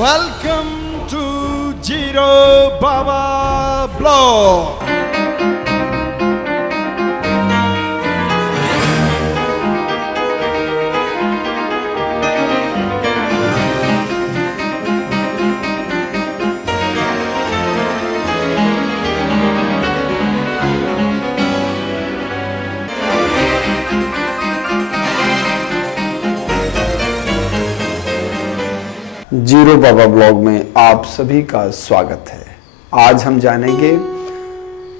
Welcome to Jiro Baba Blog. Zero Baba blog में आप सभी का स्वागत है। आज हम जानेंगे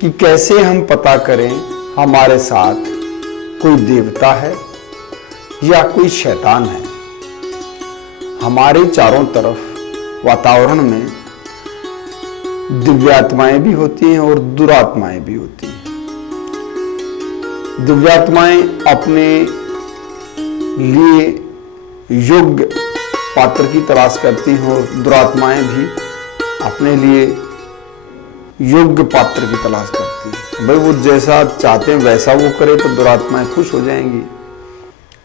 कि कैसे हम पता करें हमारे साथ कोई देवता है या कोई शैतान है। हमारे चारों तरफ वातावरण में दिव्यात्माएं भी होती हैं और दुरात्माएं भी होती हैं। दिव्यात्माएं अपने लिए योग्य पात्र की तलाश करती हैं और दुरात्माएं भी अपने लिए योग्य पात्र की तलाश करती हैं। भाई वो जैसा चाहते हैं वैसा वो करे तो दुरात्माएं खुश हो जाएंगी,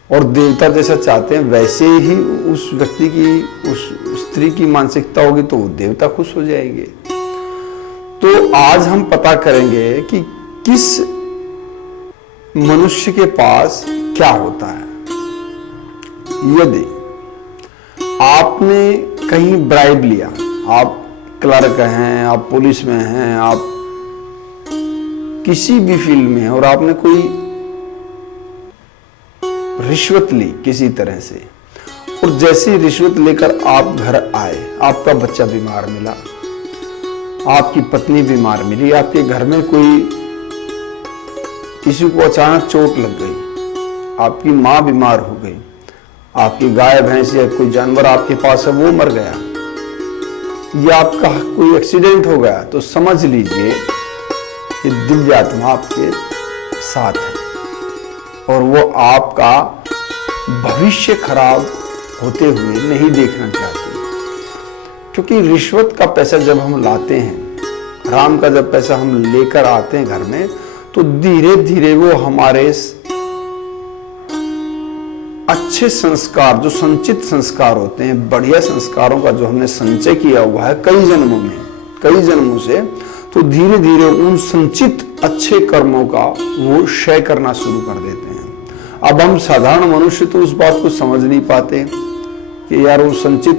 और देवता जैसा चाहते हैं वैसे ही उस व्यक्ति की, उस स्त्री की मानसिकता होगी तो वो देवता खुश हो जाएंगे। तो आज हम पता करेंगे कि किस मनुष्य के पास क्या होता है। यदि आपने कहीं ब्राइब लिया, आप क्लर्क हैं, आप पुलिस में हैं, आप किसी भी फील्ड में हैं और आपने कोई रिश्वत ली किसी तरह से, और जैसी रिश्वत लेकर आप घर आए, आपका बच्चा बीमार मिला, आपकी पत्नी बीमार मिली, आपके घर में कोई किसी को अचानक चोट लग गई, आपकी मां बीमार हो गई, आपकी गाय भैंस या कोई जानवर आपके पास है वो मर गया, या आपका कोई एक्सीडेंट हो गया, तो समझ लीजिए कि दिव्य आत्मा आपके साथ है और वो आपका भविष्य खराब होते हुए नहीं देखना चाहती। क्योंकि रिश्वत का पैसा जब हम लाते हैं, हराम का जब पैसा हम लेकर आते हैं घर में, तो धीरे धीरे वो हमारे अच्छे संस्कार, जो संचित संस्कार होते हैं, बढ़िया संस्कारों का जो हमने संचय किया हुआ है कई जन्मों में, कई जन्मों से, तो धीरे धीरे उन संचित अच्छे कर्मों का वो क्षय करना शुरू कर देते हैं। अब हम साधारण मनुष्य तो उस बात को समझ नहीं पाते कि यार वो संचित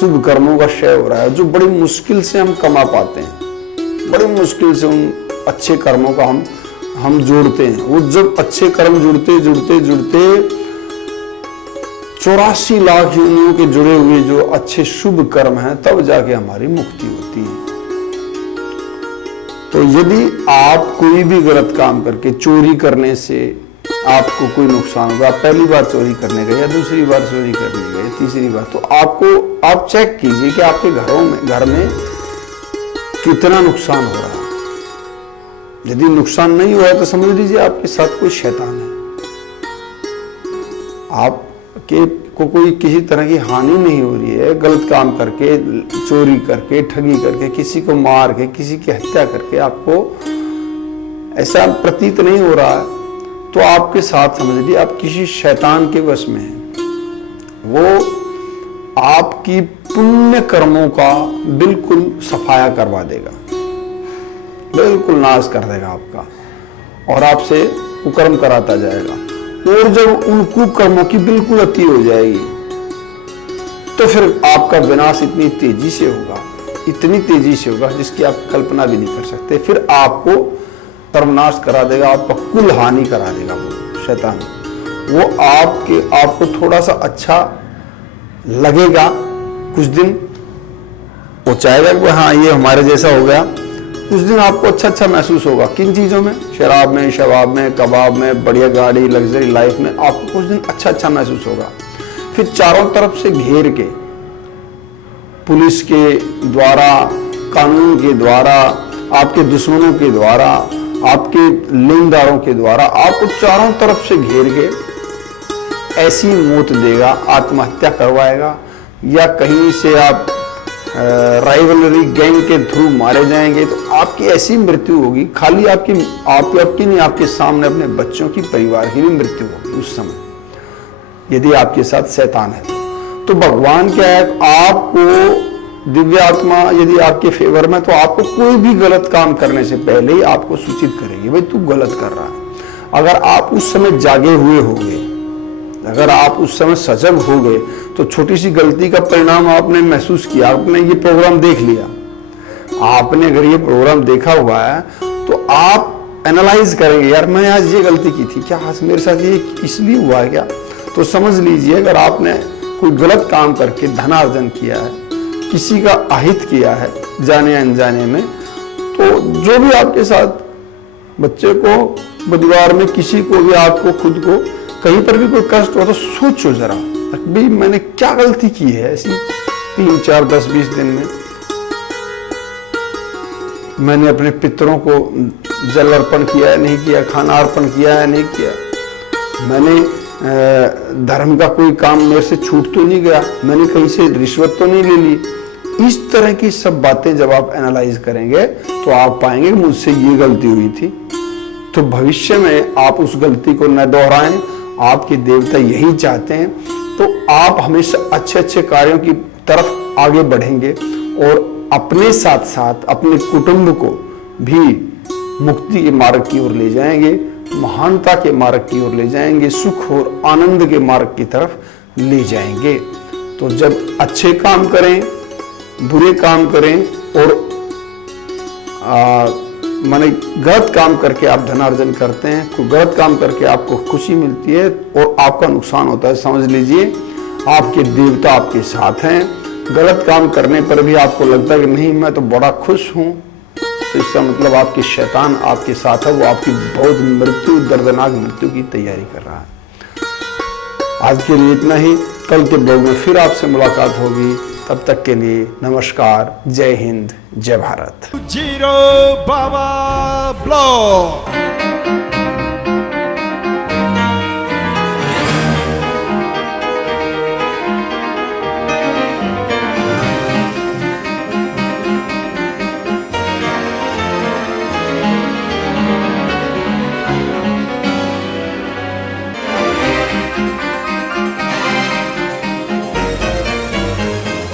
शुभ कर्मों का क्षय हो रहा है, जो बड़ी मुश्किल से हम कमा पाते हैं, बड़ी मुश्किल से उन अच्छे कर्मों का हम जोड़ते हैं। वो जब अच्छे कर्म जुड़ते जुड़ते जुड़ते 84 लाख योनियों के जुड़े हुए जो अच्छे शुभ कर्म हैं, तब जाके हमारी मुक्ति होती है। तो यदि आप कोई भी गलत काम करके, चोरी करने से आपको कोई नुकसान होगा, आप पहली बार चोरी करने गए या दूसरी बार चोरी करने गए, तीसरी बार, तो आप चेक कीजिए कि आपके घर में कितना नुकसान हो रहा है। यदि नुकसान नहीं हुआ तो समझ लीजिए आपके साथ कोई शैतान है, आप को कोई किसी तरह की हानि नहीं हो रही है। गलत काम करके, चोरी करके, ठगी करके, किसी को मार के, किसी की हत्या करके आपको ऐसा प्रतीत नहीं हो रहा है, तो आपके साथ समझ लीजिए आप किसी शैतान के वश में हैं। वो आपकी पुण्य कर्मों का बिल्कुल सफाया करवा देगा, बिल्कुल नाश कर देगा आपका, और आपसे कुकर्म कराता जाएगा। और जब उन कुकर्मों की बिल्कुल अति हो जाएगी, तो फिर आपका विनाश इतनी तेजी से होगा, इतनी तेजी से होगा जिसकी आप कल्पना भी नहीं कर सकते। फिर आपको सर्वनाश करा देगा, आपका कुल हानि करा देगा वो शैतान। वो आपको थोड़ा सा अच्छा लगेगा, कुछ दिन वो चाहेगा कि हाँ ये हमारे जैसा हो गया, कुछ दिन आपको अच्छा महसूस होगा। किन चीज़ों में? शराब में, शबाब में, कबाब में, बढ़िया गाड़ी, लग्जरी लाइफ में आपको कुछ दिन अच्छा महसूस होगा। फिर चारों तरफ से घेर के, पुलिस के द्वारा, कानून के द्वारा, आपके दुश्मनों के द्वारा, आपके लेनदारों के द्वारा आपको चारों तरफ से घेर के ऐसी मौत देगा, आत्महत्या करवाएगा, या कहीं से आप राइवलरी गैंग के थ्रू मारे जाएंगे, तो आपकी ऐसी मृत्यु होगी, खाली आपकी नहीं, आपके सामने अपने बच्चों की, परिवार की भी मृत्यु होगी उस समय, यदि आपके साथ शैतान है। तो भगवान क्या है, आपको दिव्य आत्मा यदि आपके फेवर में, तो आपको कोई भी गलत काम करने से पहले ही आपको सूचित करेगी, भाई तू गलत कर रहा है। अगर आप उस समय जागे हुए होंगे, अगर आप उस समय सजग हो गए, तो छोटी सी गलती का परिणाम आपने महसूस किया, आपने ये प्रोग्राम देख लिया, आपने अगर ये प्रोग्राम देखा हुआ है तो आप एनालाइज करेंगे, यार मैं आज ये गलती की थी, क्या आज मेरे साथ ये इसलिए हुआ है क्या? तो समझ लीजिए, अगर आपने कोई गलत काम करके धनार्जन किया है, किसी का अहित किया है जाने अनजाने में, तो जो भी आपके साथ, बच्चे को, परिवार में किसी को भी, आपको खुद को कहीं पर भी कोई कष्ट हो तो सोचो जरा, भाई मैंने क्या गलती की है ऐसी 3, 4, 10, 20 दिन में। मैंने अपने पितरों को जल अर्पण किया है, नहीं किया, खाना अर्पण किया है, नहीं किया, मैंने धर्म का कोई काम मेरे से छूट तो नहीं गया, मैंने कहीं से रिश्वत तो नहीं ले ली। इस तरह की सब बातें जब आप एनालाइज करेंगे तो आप पाएंगे कि मुझसे ये गलती हुई थी। तो भविष्य में आप उस गलती को न दोहराएं, आपके देवता यही चाहते हैं। तो आप हमेशा अच्छे अच्छे कार्यों की तरफ आगे बढ़ेंगे और अपने साथ साथ अपने कुटुंब को भी मुक्ति के मार्ग की ओर ले जाएंगे, महानता के मार्ग की ओर ले जाएंगे, सुख और आनंद के मार्ग की तरफ ले जाएंगे। तो जब अच्छे काम करें, बुरे काम करें और माने गलत काम करके आप धनार्जन करते हैं, तो गलत काम करके आपको खुशी मिलती है और आपका नुकसान होता है, समझ लीजिए आपके देवता आपके साथ हैं। गलत काम करने पर भी आपको लगता है कि नहीं मैं तो बड़ा खुश हूं, तो इसका मतलब आपके शैतान आपके साथ है, वो आपकी बहुत मृत्यु, दर्दनाक मृत्यु की तैयारी कर रहा है। आज के लिए इतना ही, कल के ब्लॉग में फिर आपसे मुलाकात होगी। तब तक के लिए नमस्कार, जय हिंद, जय भारत। जीरो बाबा ब्लॉग।